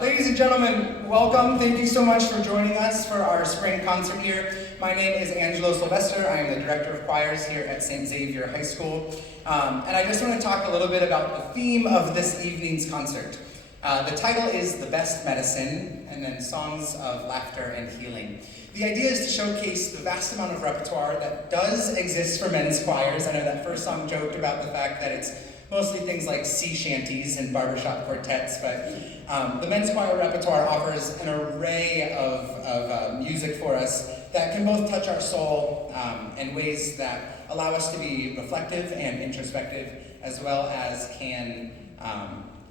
Ladies and gentlemen, welcome. Thank you so much for joining us for our spring concert here. My name is Angelo Sylvester. I am the Director of Choirs here at St. Xavier High School. And I just want to talk a little bit about the theme of this evening's concert. The title is The Best Medicine, and then Songs of Laughter and Healing. The idea is to showcase the vast amount of repertoire that does exist for men's choirs. I know that first song joked about the fact that it's mostly things like sea shanties and barbershop quartets, but the men's choir repertoire offers an array of music for us that can both touch our soul in ways that allow us to be reflective and introspective, as well as can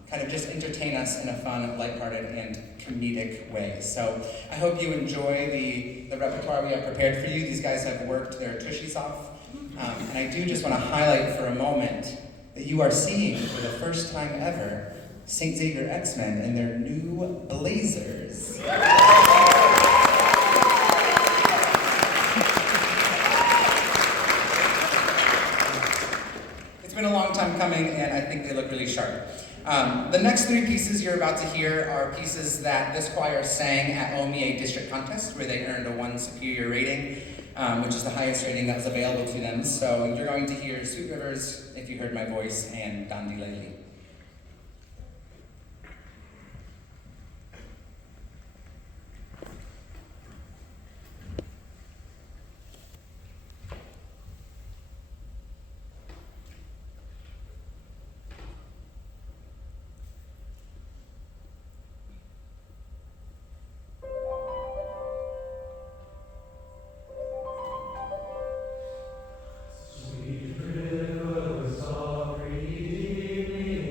kind of just entertain us in a fun, lighthearted, and comedic way. So I hope you enjoy the repertoire we have prepared for you. These guys have worked their tushies off. And I do just want to highlight for a moment that you are seeing for the first time ever St. Xavier X-Men in their new blazers. It's been a long time coming, and I think they look really sharp. The next three pieces you're about to hear are pieces that this choir sang at OMIA District Contest, where they earned a 1 superior rating, which is the highest rating that was available to them. So you're going to hear Sweet Rivers, If You Heard My Voice, and Dandy Lady. Rivers of redeeming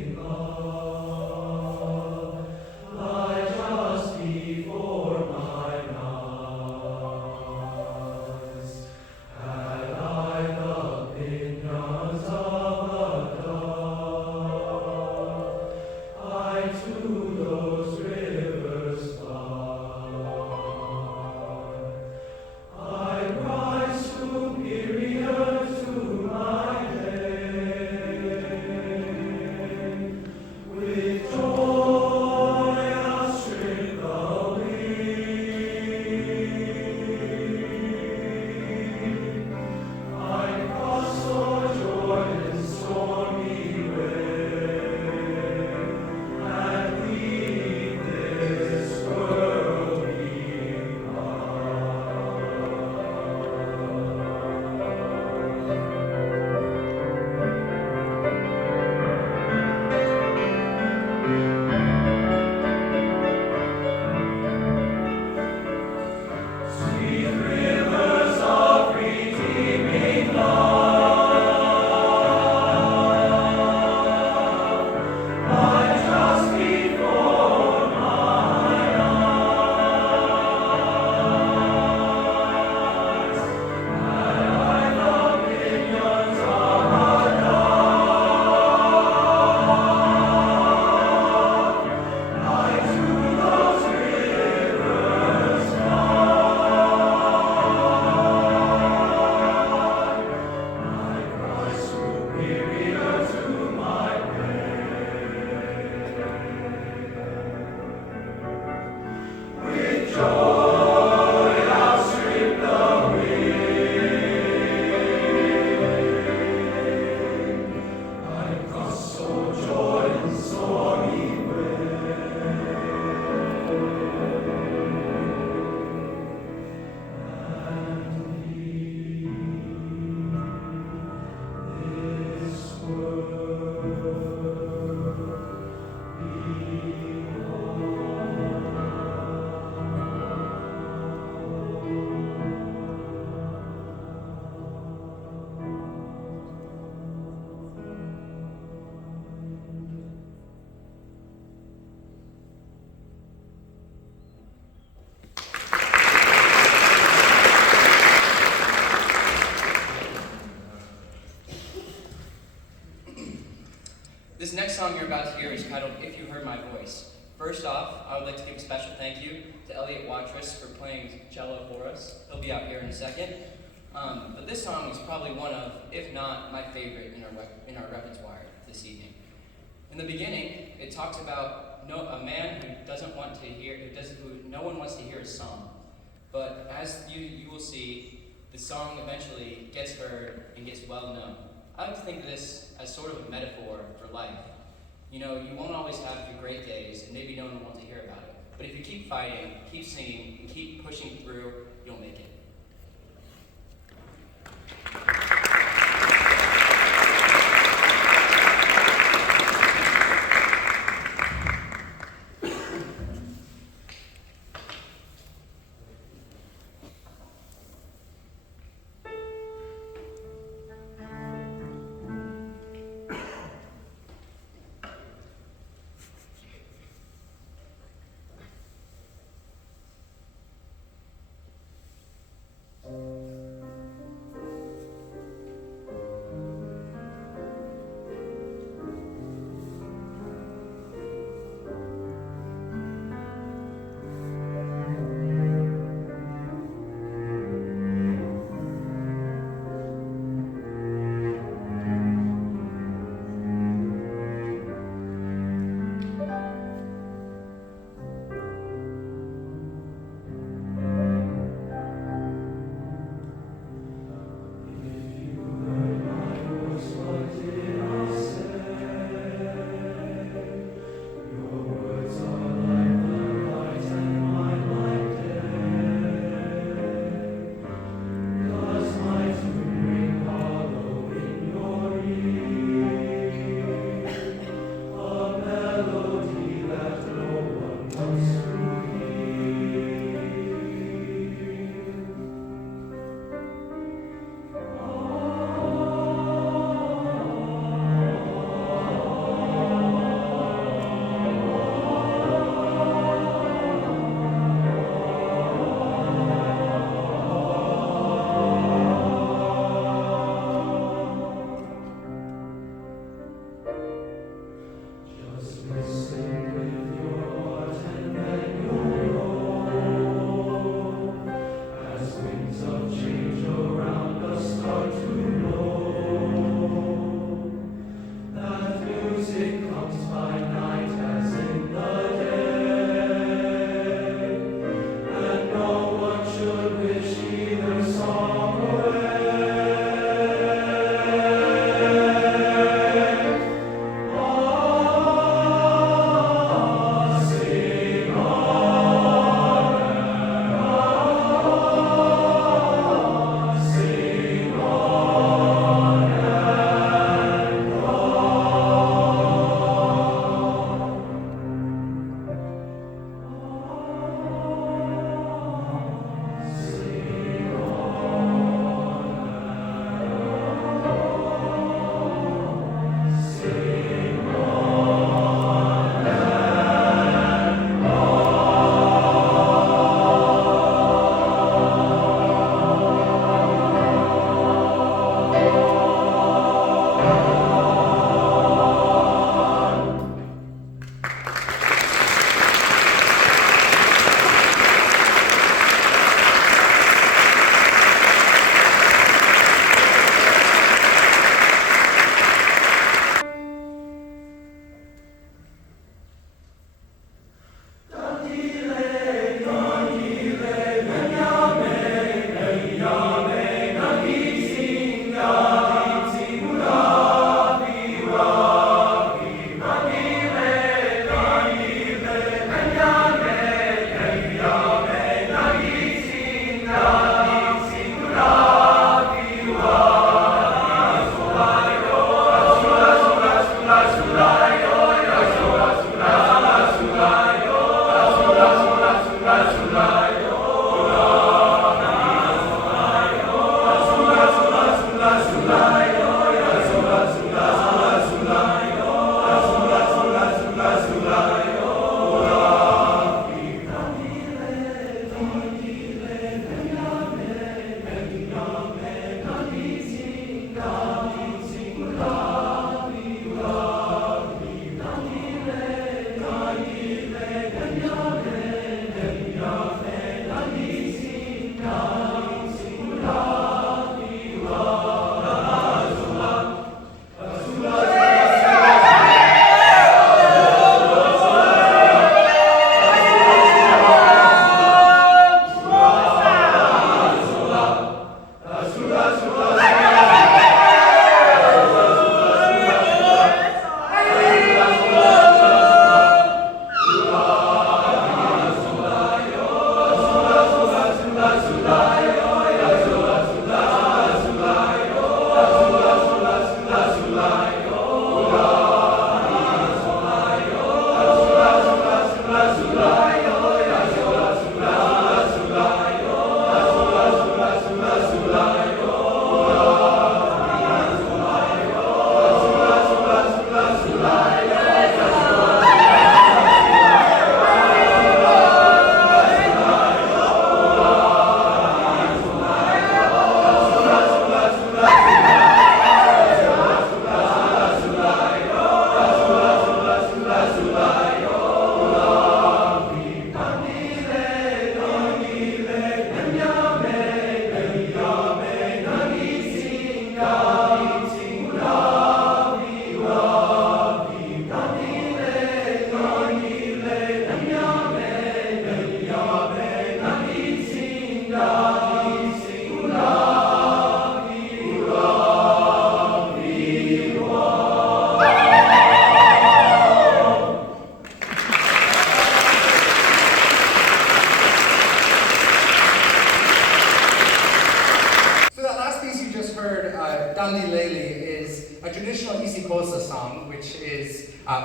next song you're about to hear is titled If You Heard My Voice. First off, I would like to give a special thank you to Elliot Watrous for playing cello for us. He'll be out here in a second. But this song is probably one of, if not my favorite in our repertoire this evening. In the beginning, it talks about a man who no one wants to hear his song. But as you will see, the song eventually gets heard and gets well known. I like to think of this as sort of a metaphor for life. You know, you won't always have your great days, and maybe no one will want to hear about it. But if you keep fighting, keep singing, and keep pushing through, you'll make it.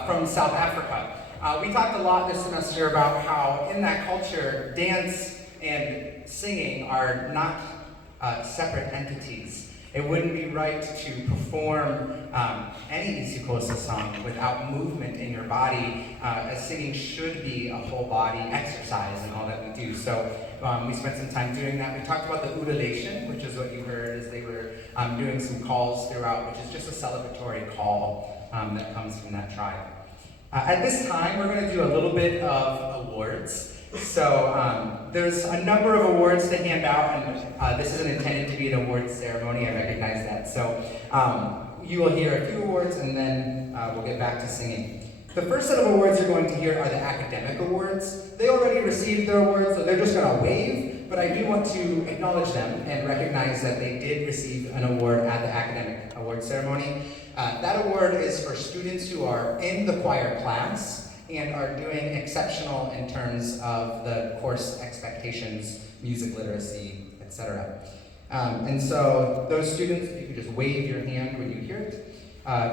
From South Africa. We talked a lot this semester about how in that culture, dance and singing are not separate entities. It wouldn't be right to perform any isikosa song without movement in your body, as singing should be a whole body exercise and all that we do. So we spent some time doing that. We talked about the udulation, which is what you heard as they were doing some calls throughout, which is just a celebratory call that comes from that tribe. At this time, we're going to do a little bit of awards. So there's a number of awards to hand out, and this isn't intended to be an awards ceremony, I recognize that. So you will hear a few awards, and then we'll get back to singing. The first set of awards you're going to hear are the academic awards. They already received their awards, so they're just going to wave, but I do want to acknowledge them and recognize that they did receive an award at the academic award ceremony. That award is for students who are in the choir class and are doing exceptional in terms of the course expectations, music literacy, etc. And so those students, if you could just wave your hand when you hear it.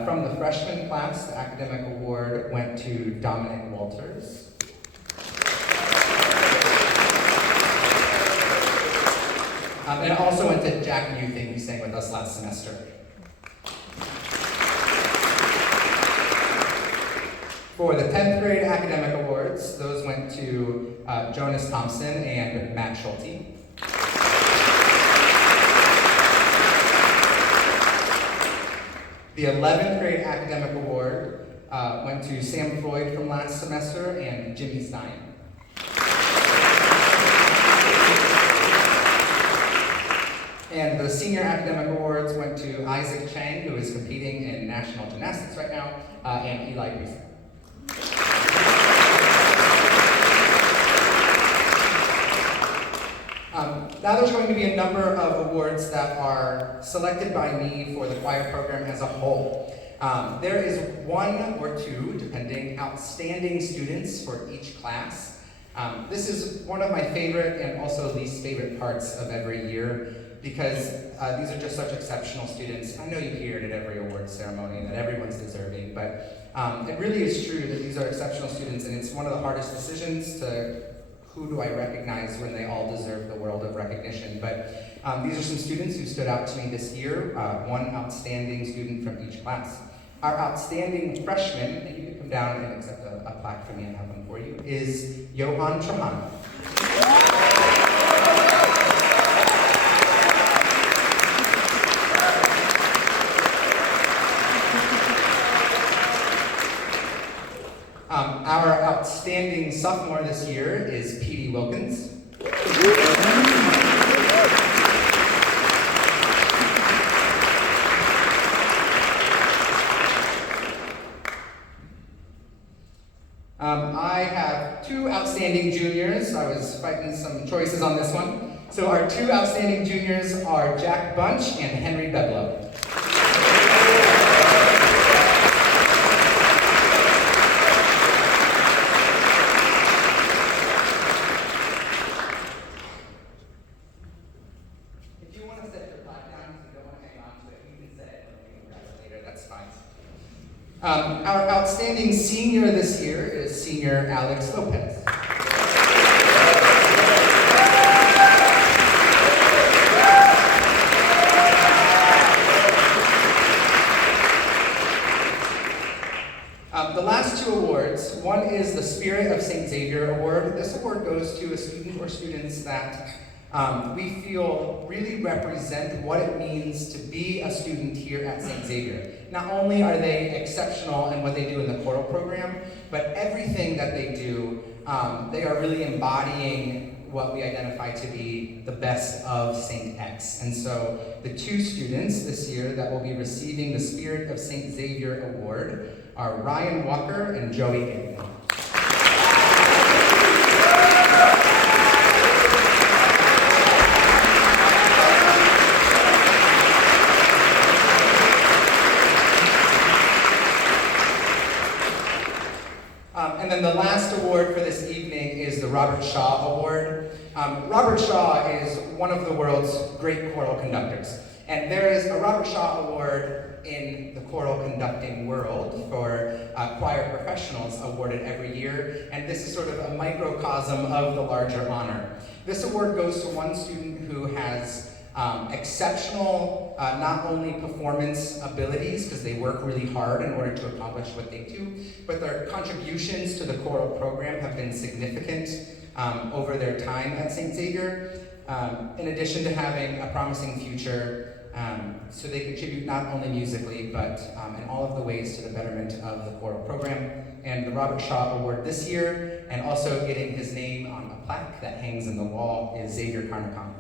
From the freshman class, the academic award went to Dominic Walters. And it also went to Jack Muthing, who sang with us last semester. For the 10th grade academic awards, those went to Jonas Thompson and Matt Schulte. The 11th grade academic award went to Sam Freud from last semester and Jimmy Stein. And the senior academic awards went to Isaac Chang, who is competing in national gymnastics right now, and Eli Reese. Now there's going to be a number of awards that are selected by me for the choir program as a whole. There is one or two, depending, outstanding students for each class. This is one of my favorite and also least favorite parts of every year because these are just such exceptional students. I know you hear it at every award ceremony that everyone's deserving, but it really is true that these are exceptional students, and it's one of the hardest decisions to who do I recognize when they all deserve the world of recognition. But these are some students who stood out to me this year, one outstanding student from each class. Our outstanding freshman, and you can come down and accept a plaque from me and have one for you, is Johan Trahan. Our outstanding sophomore this year is Petey Wilkins. I have two outstanding juniors. I was fighting some choices on this one. So our two outstanding juniors are Jack Bunch and Henry Bedlow. Our outstanding senior this year is senior Alex Lopez. is the Spirit of St. Xavier Award. This award goes to a student or students that we feel really represent what it means to be a student here at St. Xavier. Not only are they exceptional in what they do in the choral program, but everything that they do, they are really embodying what we identify to be the best of St. X. And so the two students this year that will be receiving the Spirit of St. Xavier Award are Ryan Walker and Joey Gagnon. And then the last award for this evening is the Robert Shaw Award. Robert Shaw is one of the world's great choral conductors. And there is a Robert Shaw Award in the choral conducting world for choir professionals awarded every year. And this is sort of a microcosm of the larger honor. This award goes to one student who has exceptional, not only performance abilities, because they work really hard in order to accomplish what they do, but their contributions to the choral program have been significant over their time at St. Xavier, in addition to having a promising future. So they contribute not only musically, but in all of the ways to the betterment of the choral program. And the Robert Shaw Award this year, and also getting his name on a plaque that hangs in the wall, is Xavier Carnicom.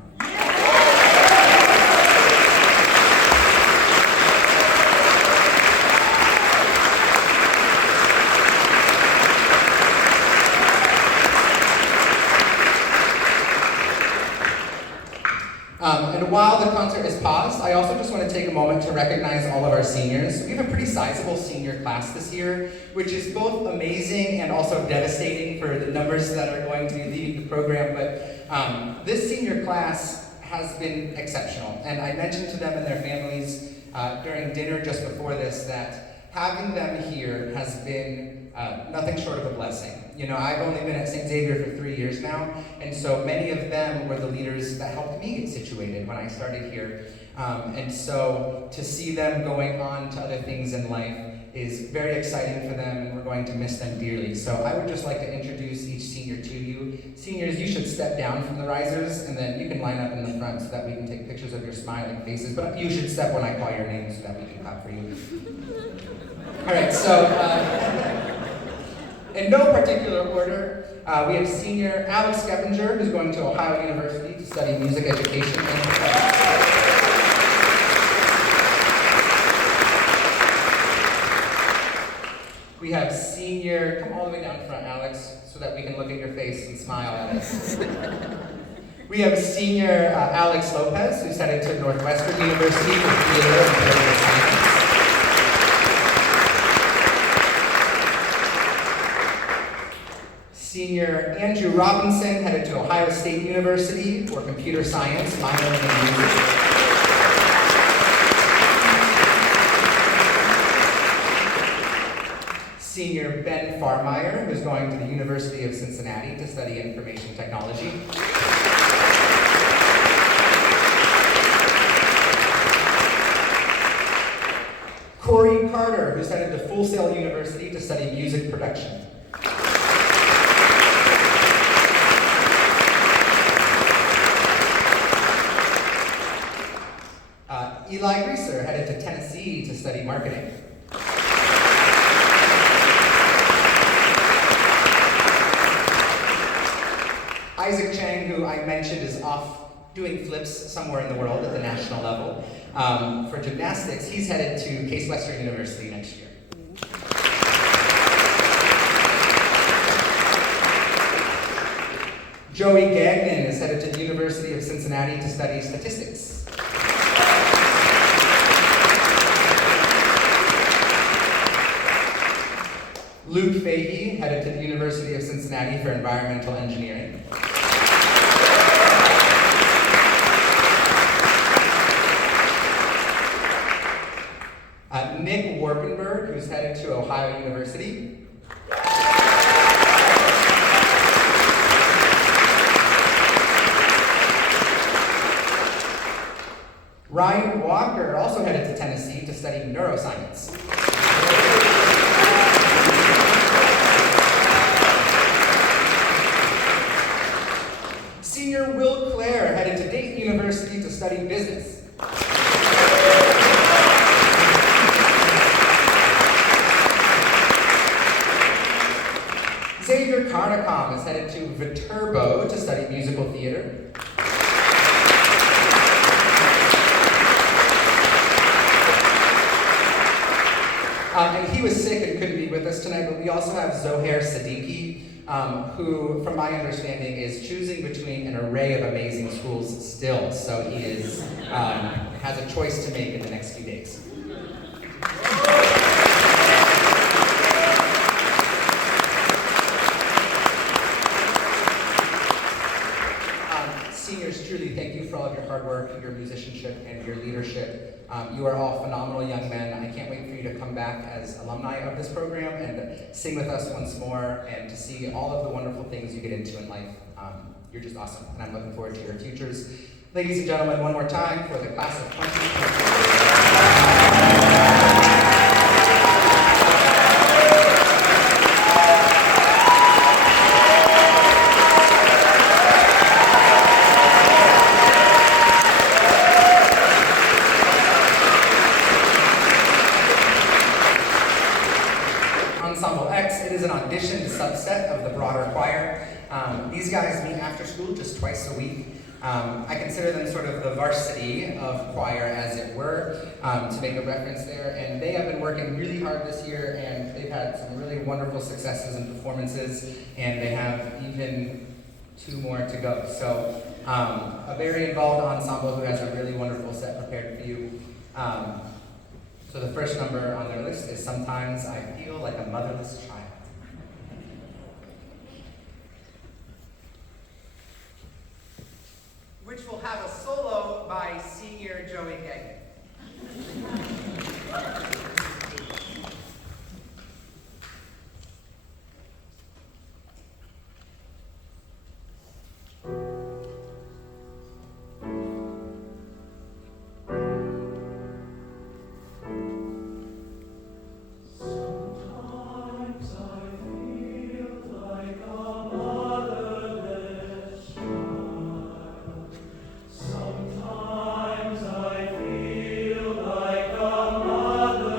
And while the concert is paused, I also just want to take a moment to recognize all of our seniors. We have a pretty sizable senior class this year, which is both amazing and also devastating for the numbers that are going to be leaving the program. But this senior class has been exceptional. And I mentioned to them and their families during dinner just before this that having them here has been nothing short of a blessing. You know, I've only been at St. Xavier for 3 years now, and so many of them were the leaders that helped me get situated when I started here. And so to see them going on to other things in life is very exciting for them, and we're going to miss them dearly. So I would just like to introduce each senior to you. Seniors, you should step down from the risers, and then you can line up in the front so that we can take pictures of your smiling faces, but you should step when I call your name so that we can clap for you. All right, so in no particular order, we have senior Alex Skeppinger, who's going to Ohio University to study music education and performance. We have senior, come all the way down front, Alex, so that we can look at your face and smile at us. We have senior Alex Lopez, who's headed to Northwestern University for theater and political science. Senior Andrew Robinson, headed to Ohio State University for computer science, minoring in music. Senior Ben Farmeyer, who's going to the University of Cincinnati to study information technology. Corey Carter, who's headed to Full Sail University to study music production. Eli Greaser, headed to Tennessee to study marketing. Isaac Chang, who I mentioned is off doing flips somewhere in the world at the national level. For gymnastics, he's headed to Case Western University next year. Joey Gagnon is headed to the University of Cincinnati to study statistics. Luke Fahey, headed to the University of Cincinnati for environmental engineering. Nick Warpenberg, who's headed to Ohio University. Ryan Walker, also headed to Tennessee to study neuroscience. Will Clare headed to Dayton University to study business. Xavier Carnicom is headed to Viterbo to study musical theater. And he was sick and couldn't be with us tonight, but we also have Zohair Siddiqui, who, from my understanding, is choosing between an array of amazing schools still. So he has a choice to make in the next few days. Seniors, truly thank you for all of your hard work, your musicianship, and your leadership. You are all phenomenal young men. I can't wait for you to come back as alumni of this program and sing with us once more and to see all of the wonderful things you get into in life. You're just awesome, and I'm looking forward to your futures. Ladies and gentlemen, one more time for the class of 2020. Ensemble X, it is an auditioned subset of the broader choir. These guys meet after school just twice a week. I consider them sort of the varsity of choir, as it were, to make a reference there. And they have been working really hard this year, and they've had some really wonderful successes and performances, and they have even 2 more to go. So a very involved ensemble who has a really wonderful set prepared for you. So the first number on their list is Sometimes I Feel Like a Motherless Child. Which will have a solo by senior Joey Gay. Sometimes I feel like a mother.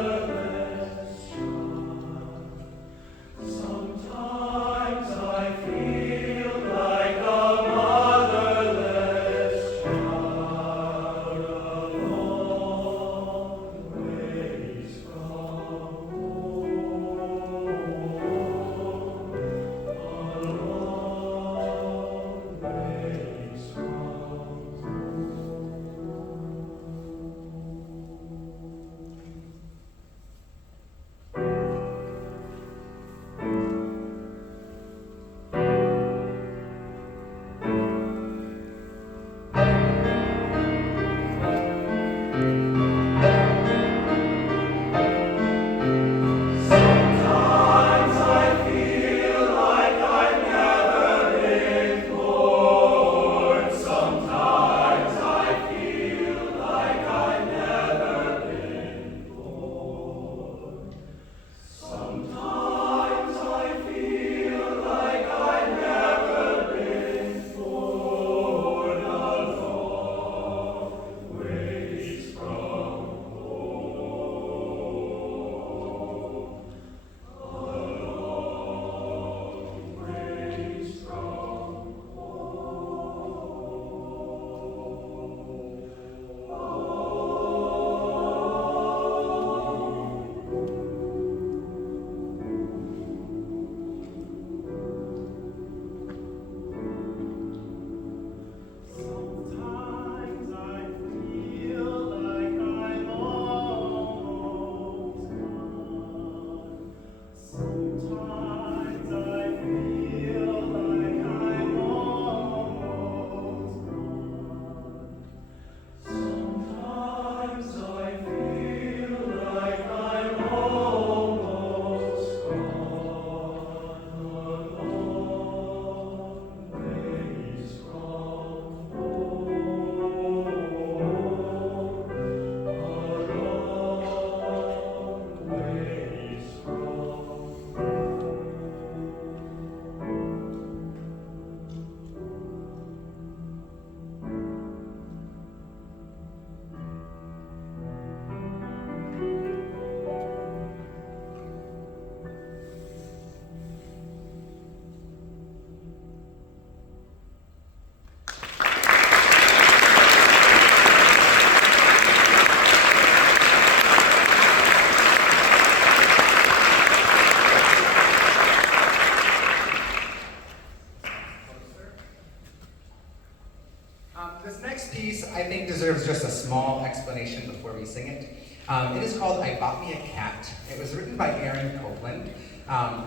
before we sing it. It is called I Bought Me a Cat. It was written by Aaron Copland,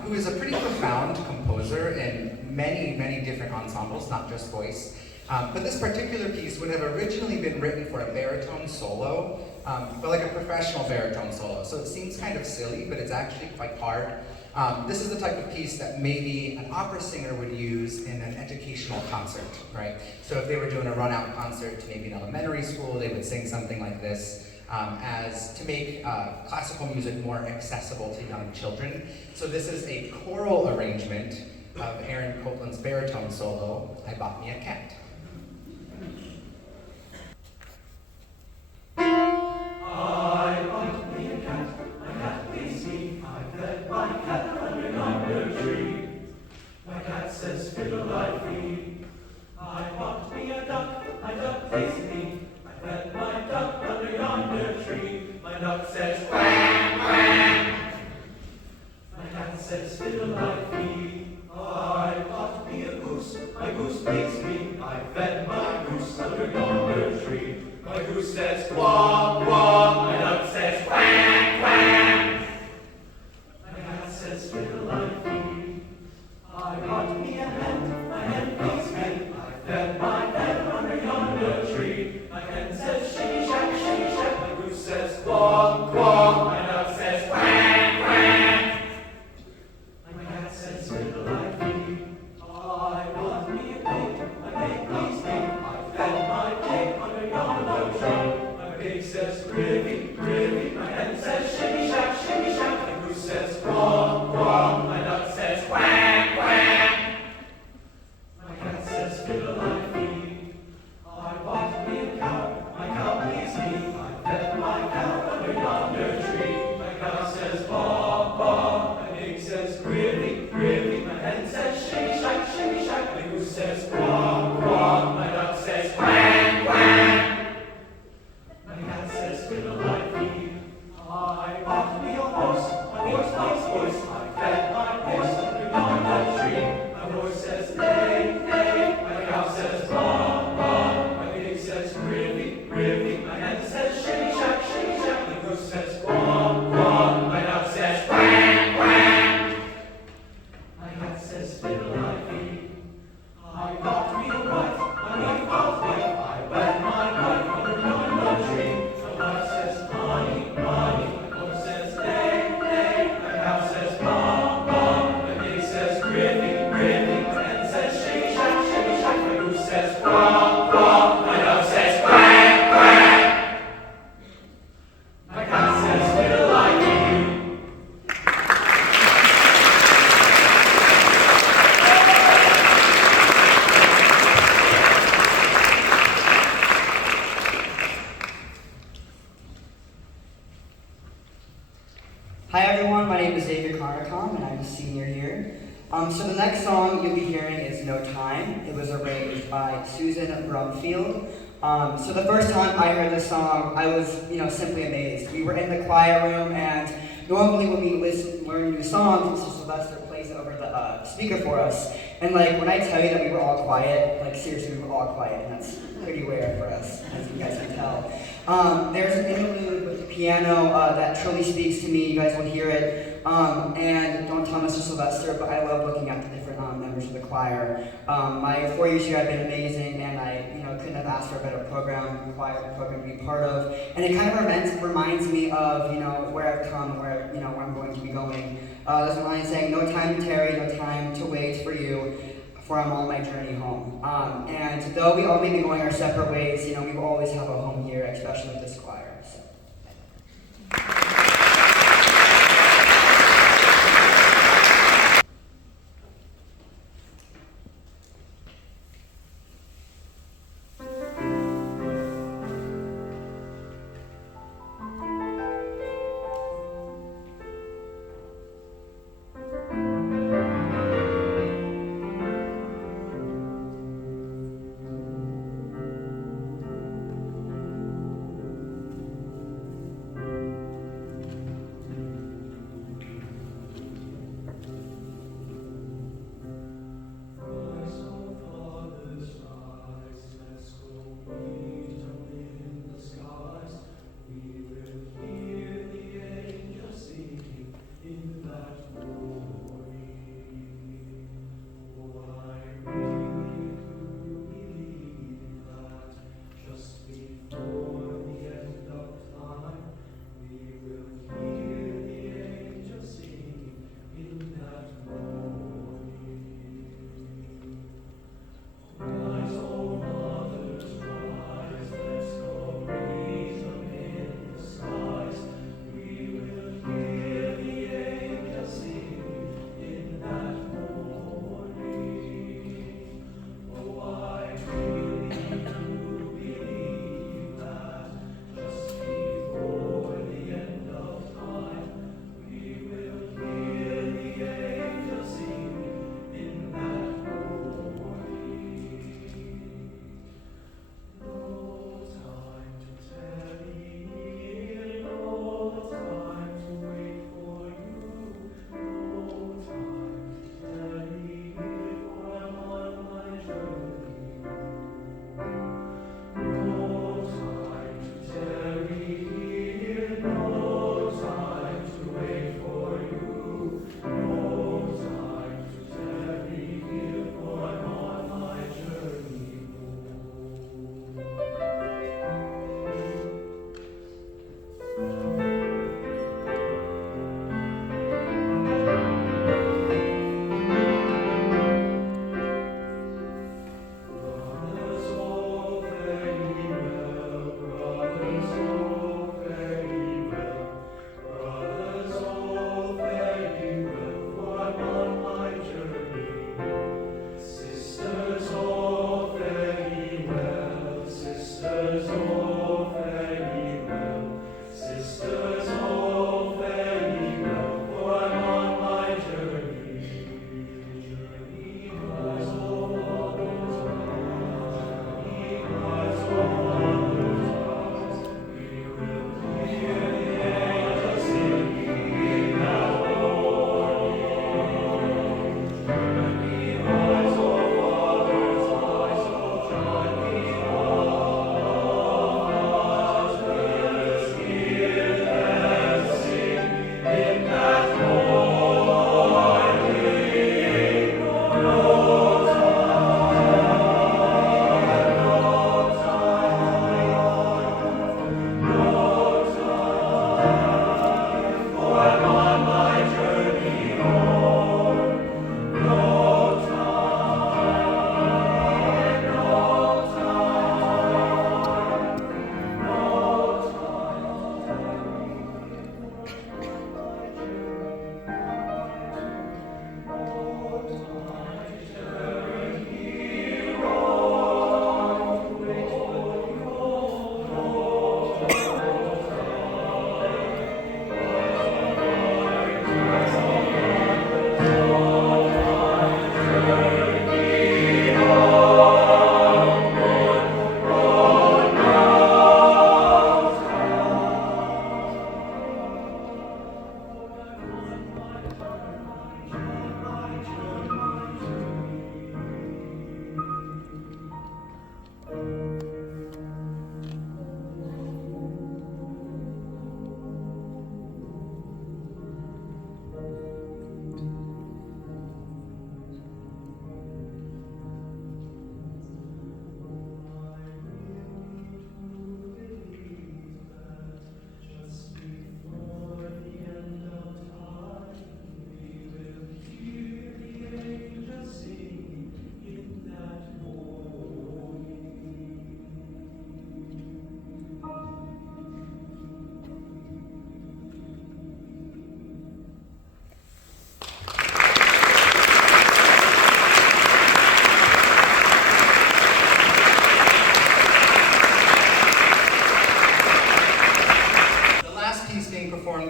who is a pretty profound composer in many, many different ensembles, not just voice. But this particular piece would have originally been written for a baritone solo, but like a professional baritone solo. So it seems kind of silly, but it's actually quite hard. This is the type of piece that maybe an opera singer would use in an educational concert, right? So if they were doing a run-out concert to maybe an elementary school, they would sing something like this as to make classical music more accessible to young children. So this is a choral arrangement of Aaron Copland's baritone solo, I Bought Me a Cat. I bought me a cat, my cat pleased me, I fed my cat under yonder tree. My cat says fiddle I free. I bought me a duck, my duck pleased me, I fed my duck under yonder tree. My duck says quack, quack. My cat says fiddle I free. I bought me a goose, my goose pleased me, I fed my goose under yonder tree. My goose says quack, quack, my duck says quack, quack. My cat says fiddle I free. I bought me a hen, my hen pleased me, I fed my hen under yonder tree. My hen says shimmy shack, my goose says quack, quack, my duck says quack, quack. My cat says fiddle I free. I bought me a pig, my pig pleased me, I fed my pig under yonder tree. My pig says gravy, gravy, my hen says shimmy shack, my goose says quack, quack, my duck says quack, quack. My cat says fiddle I free. I bought me a cow, my cow pleased me, I fed my cow under yonder tree. My cow says baa, baa, my pig says gravy, gravy, my hen says shimmy shack, my goose says quack, quack, my duck says quack, quack. My cat says fiddle I free. I bought me a horse, my horse, I fed my horse under yonder tree. My horse says neigh, neigh, my cow says baa, baa, my pig says gravy, gravy, my hen says shimmy shack, my goose says quack, quack, my duck says quack, quack. My cat says fiddle I free. I bought me a wife, my wife, I wed my wife under yonder tree. My wife says money, money, my horse says neigh, neigh, my cow says baa, baa, my pig says gravy, gravy, my hen says shimmy shack, my goose says quack, quack, my duck says quack, quack. My cat says fiddle I free. Hi everyone, my name is Xavier and I'm a senior here. So the next song you'll be hearing is No Time. It was arranged by Susan Brumfield. So the first time I heard this song, I was, simply amazed. We were in the choir room, and normally when we learn new songs, Mr. Sylvester plays it over the speaker for us. And when I tell you that we were all quiet, seriously, we were all quiet, and that's pretty rare for us, as you guys can tell. There's an interlude with the piano that truly speaks to me. You guys will hear it. And don't tell Mr. Sylvester, but I love looking at the different members of the choir. My 4 years here have been amazing, and I couldn't have asked for a better choir program to be part of. And it kind of reminds me of where I've come, where I'm going to be going. There's a line saying, "No time to tarry, no time to wait for you, for I'm on my journey home." And though we all may be going our separate ways, we will always have a home here, especially with this choir. So.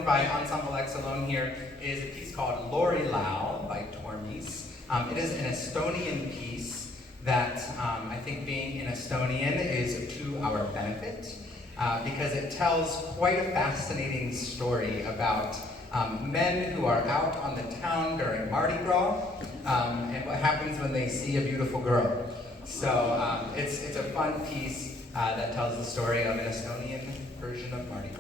by Ensemble X alone here is a piece called Lori Lau by Tormis. It is an Estonian piece that I think being in Estonian is to our benefit because it tells quite a fascinating story about men who are out on the town during Mardi Gras and what happens when they see a beautiful girl. So it's a fun piece that tells the story of an Estonian version of Mardi Gras.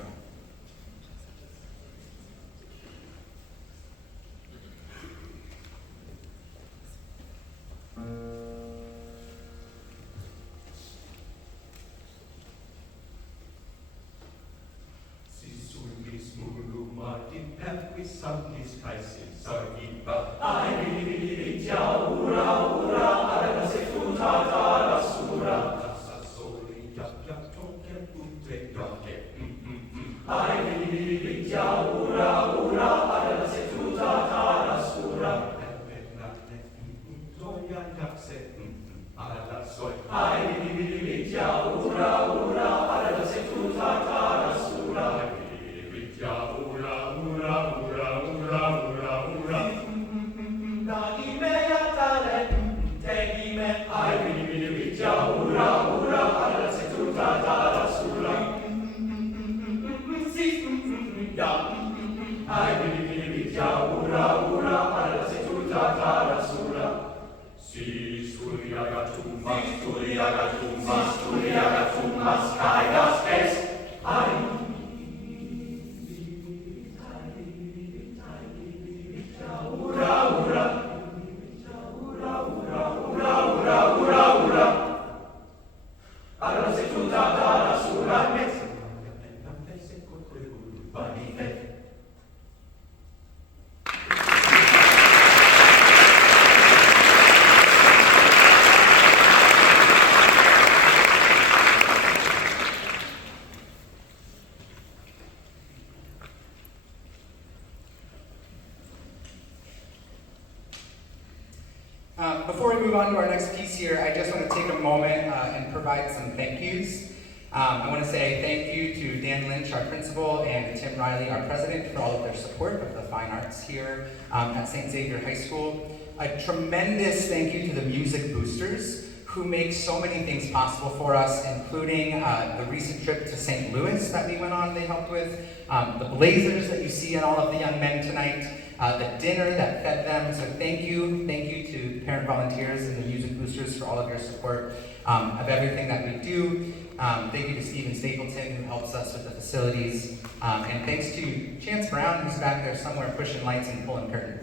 Before we move on to our next piece here, I just want to take a moment and provide some thank yous. I want to say thank you to Dan Lynch, our principal, and Tim Riley, our president, for all of their support of the fine arts here at St. Xavier High School. A tremendous thank you to the music boosters, who make so many things possible for us, including the recent trip to St. Louis that we went on, they helped with, the blazers that you see in all of the young men tonight, the dinner that fed them. So thank you to the parent volunteers and the music boosters for all of your support of everything that we do. Thank you to Stephen Stapleton, who helps us with the facilities. And thanks to Chance Brown, who's back there somewhere pushing lights and pulling curtain.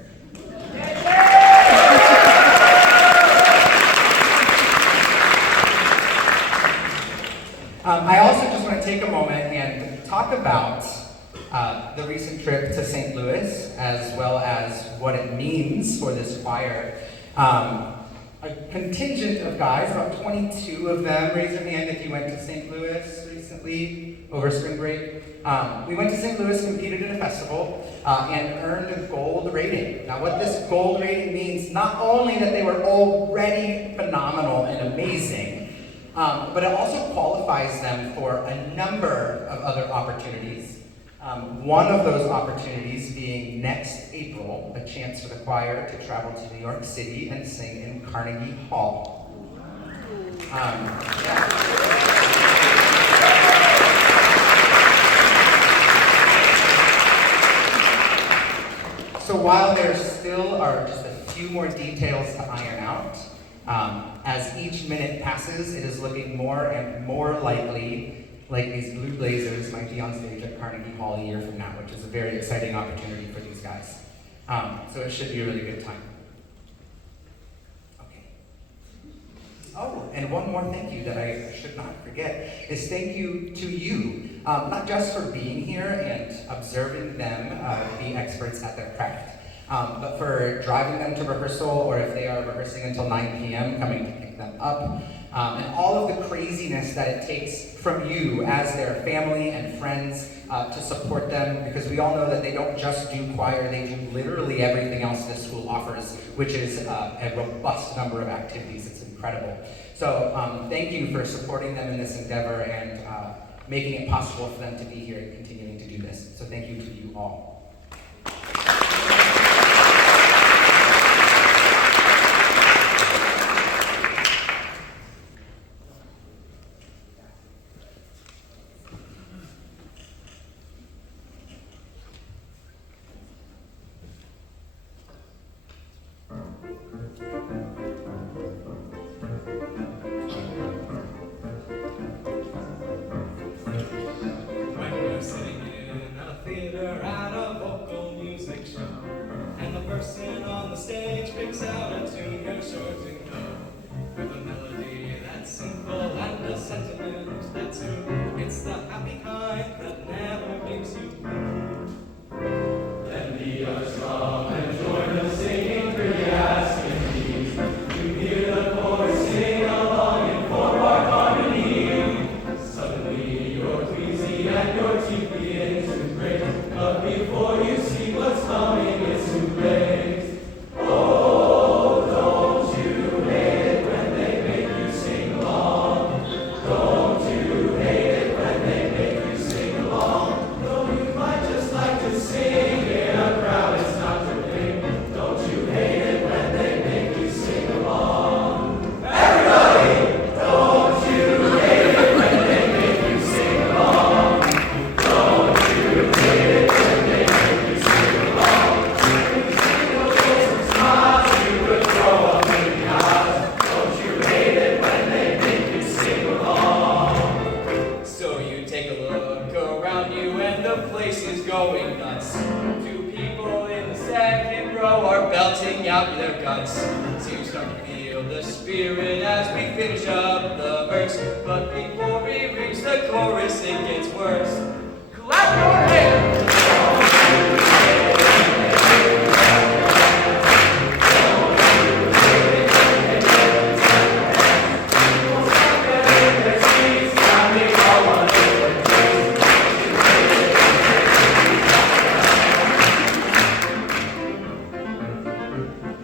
I also just want to take a moment and talk about the recent trip to St. Louis, as well as what it means for this choir. A contingent of guys, about 22 of them, raise your hand if you went to St. Louis recently over spring break. We went to St. Louis, competed in a festival, and earned a gold rating. Now what this gold rating means, not only that they were already phenomenal and amazing, but it also qualifies them for a number of other opportunities. One of those opportunities being next April, a chance for the choir to travel to New York City and sing in Carnegie Hall. So while there still are just a few more details to iron out, as each minute passes, it is looking more and more likely like these blue blazers might be on stage at Carnegie Hall a year from now, which is a very exciting opportunity for these guys. So it should be a really good time. Okay. Oh, and one more thank you that I should not forget is thank you to you, not just for being here and observing them be experts at their craft, but for driving them to rehearsal, or if they are rehearsing until 9 p.m., coming to pick them up, and all of the craziness that it takes from you as their family and friends to support them, because we all know that they don't just do choir, they do literally everything else this school offers, which is a robust number of activities. It's incredible. So thank you for supporting them in this endeavor and making it possible for them to be here and continuing to do this. So thank you to you all.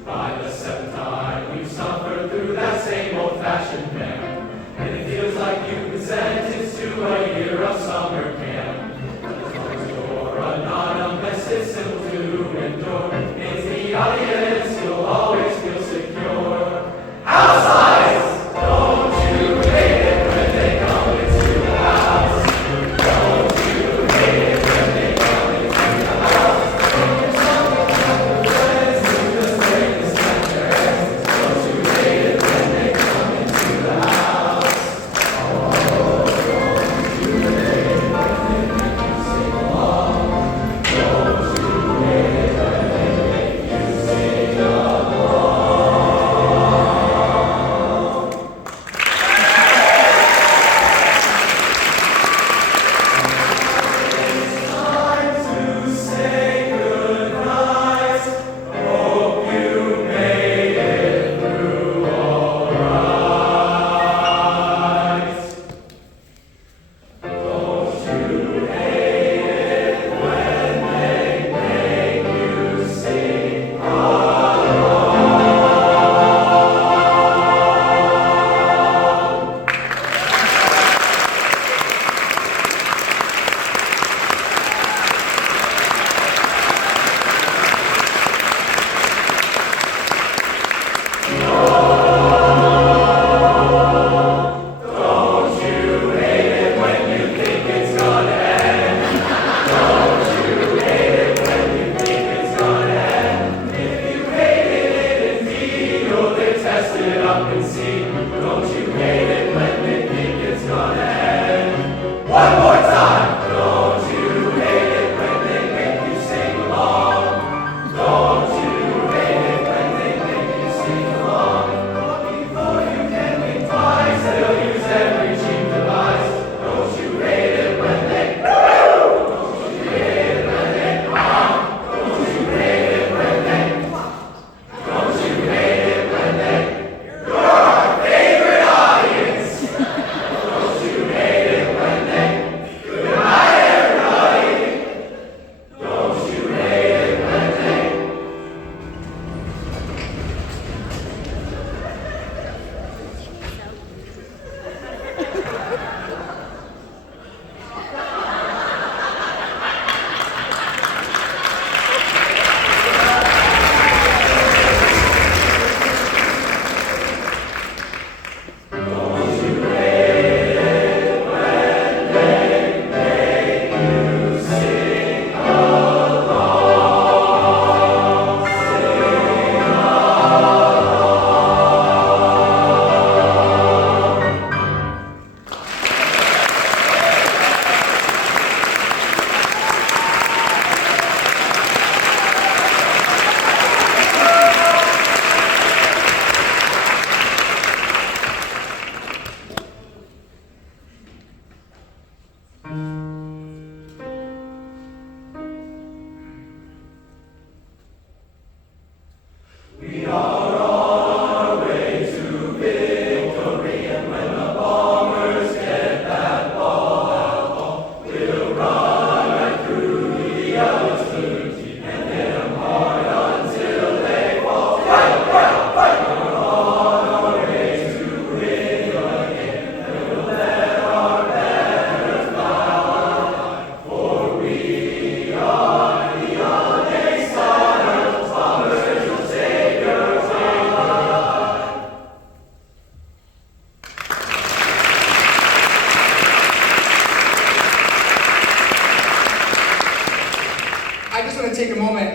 By the seventh time you is simple to endure. Means the audience, you'll always feel secure. House size! Don't you hate it when they come into the house? Don't you hate it when they come into the house? Your song will have the friends who just take the center. Don't you hate it when they come into the house? Oh, don't you hate it when they make you sing along? Don't you hate it when they make you sing along? It's time to say goodnight. Hope you made it through all right. Don't you hate it when they make you sing along? Don't you hate it when you think it's gonna end? Don't you hate it when you think it's gonna end? If you hated it in me, you'll detest it up and see. Don't you hate it when they think it's gonna end? One more time! Don't you hate it when they make you sing along? Don't you hate it when they make you sing along? Before you can think twice, they'll use every cheap device. Don't you hate it when they Don't you hate it when they Don't you hate it when they Don't you hate it when they You're our favorite audience. Don't you hate it when they Good night, everybody. Don't you hate it when they We are on our way to victory, and when the bombers get that ball, we'll run right through the other team and hit them hard until they fall. Fight, fight, fight! We're on our way to win again, and we'll let our banners fly, for we are the unexcited bombers will take your time. I just want to take a moment.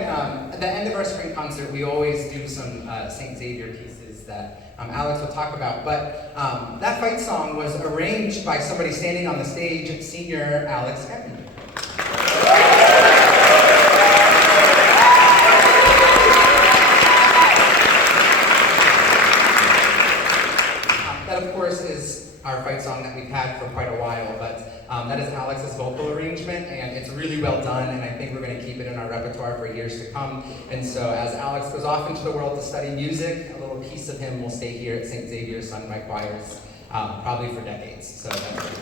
At the end of our spring concert, we always do some St. Xavier pieces that Alex will talk about. But that fight song was arranged by somebody standing on the stage, senior Alex Evans. That, of course, is our fight song that we've had for quite a while, but that is Alex's vocal arrangement, and it's really well done, and I think we're going to keep it in our repertoire for years to come. And so as Alex goes off into the world to study music, a little piece of him will stay here at St. Xavier, sung by choirs, probably for decades. So that's great.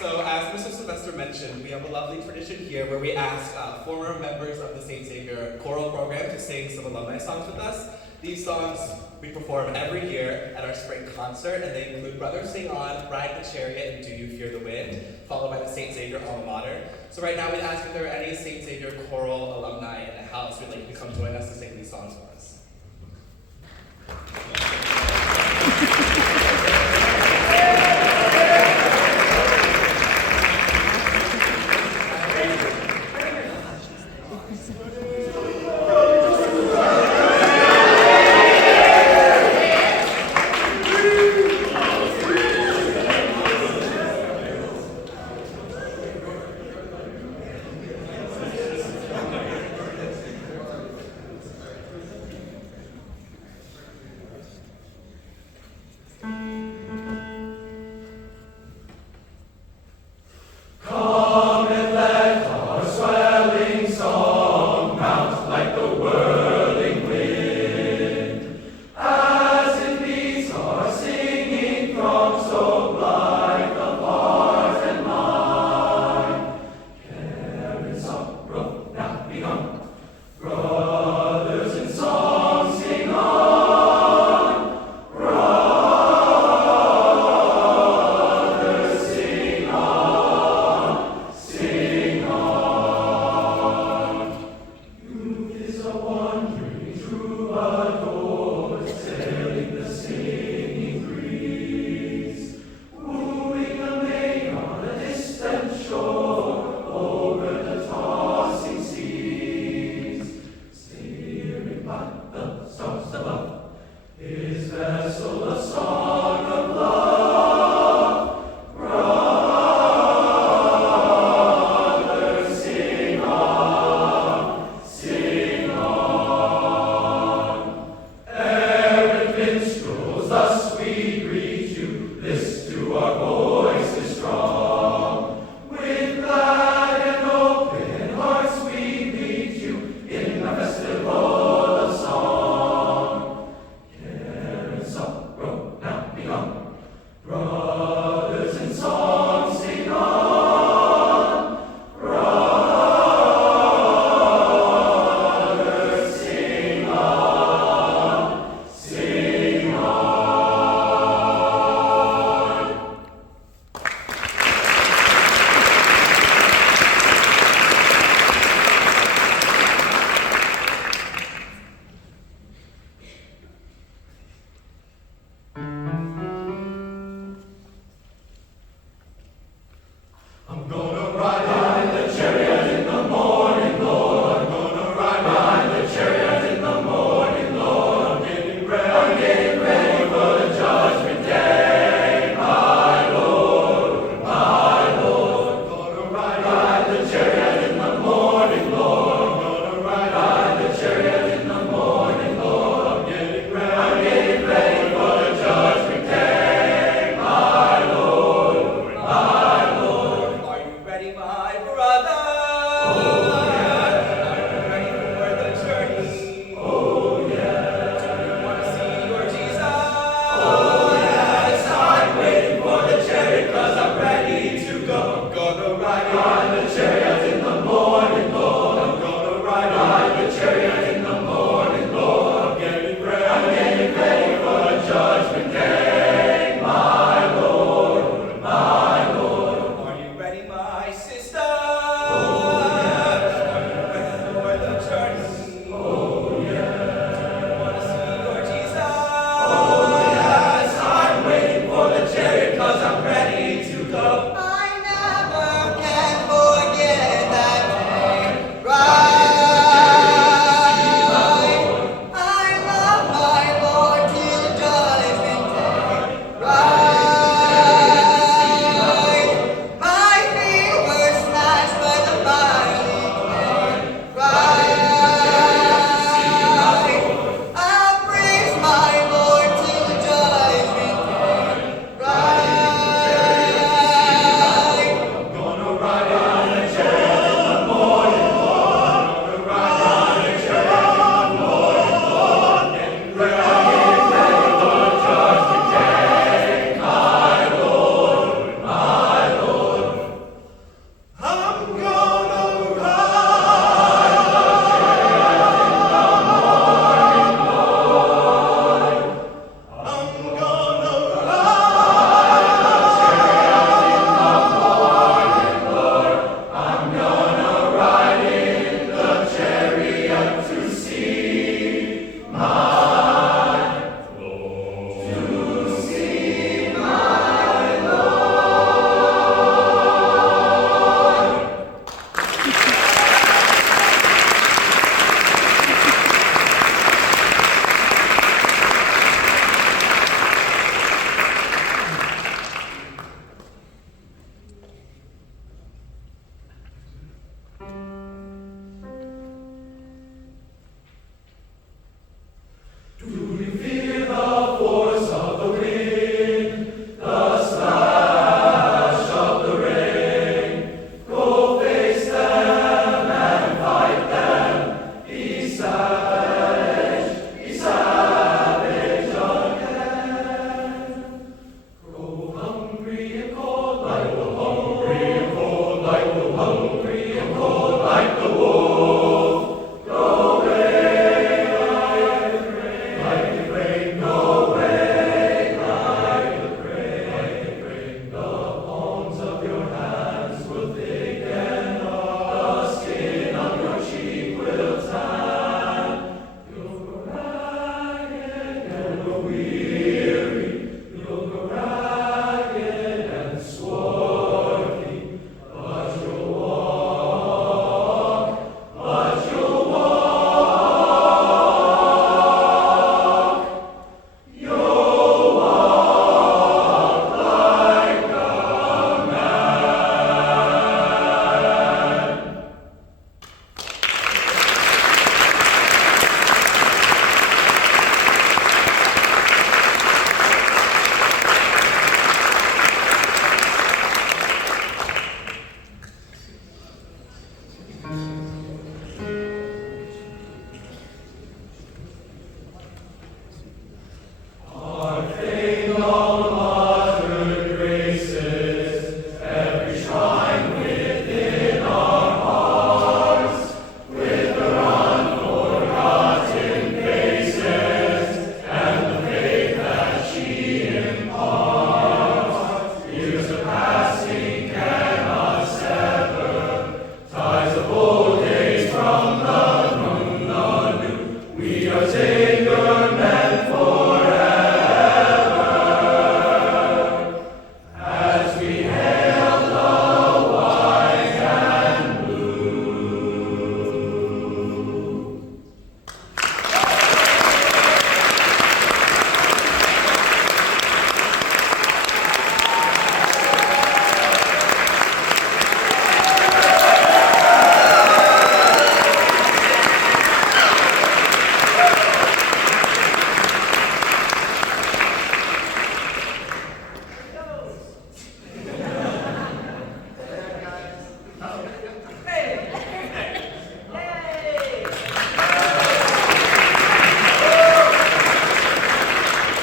So as Mr. Sylvester mentioned, we have a lovely tradition here where we ask former members of the St. Xavier choral program to sing some alumni songs with us. These songs we perform every year at our spring concert, and they include Brothers Sing On, Ride the Chariot, and Do You Fear the Wind, followed by the St. Xavier alma mater. So right now we'd ask if there are any St. Xavier choral alumni in the house who'd like to come join us to sing these songs for us.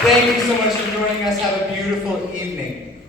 Thank you so much for joining us. Have a beautiful evening.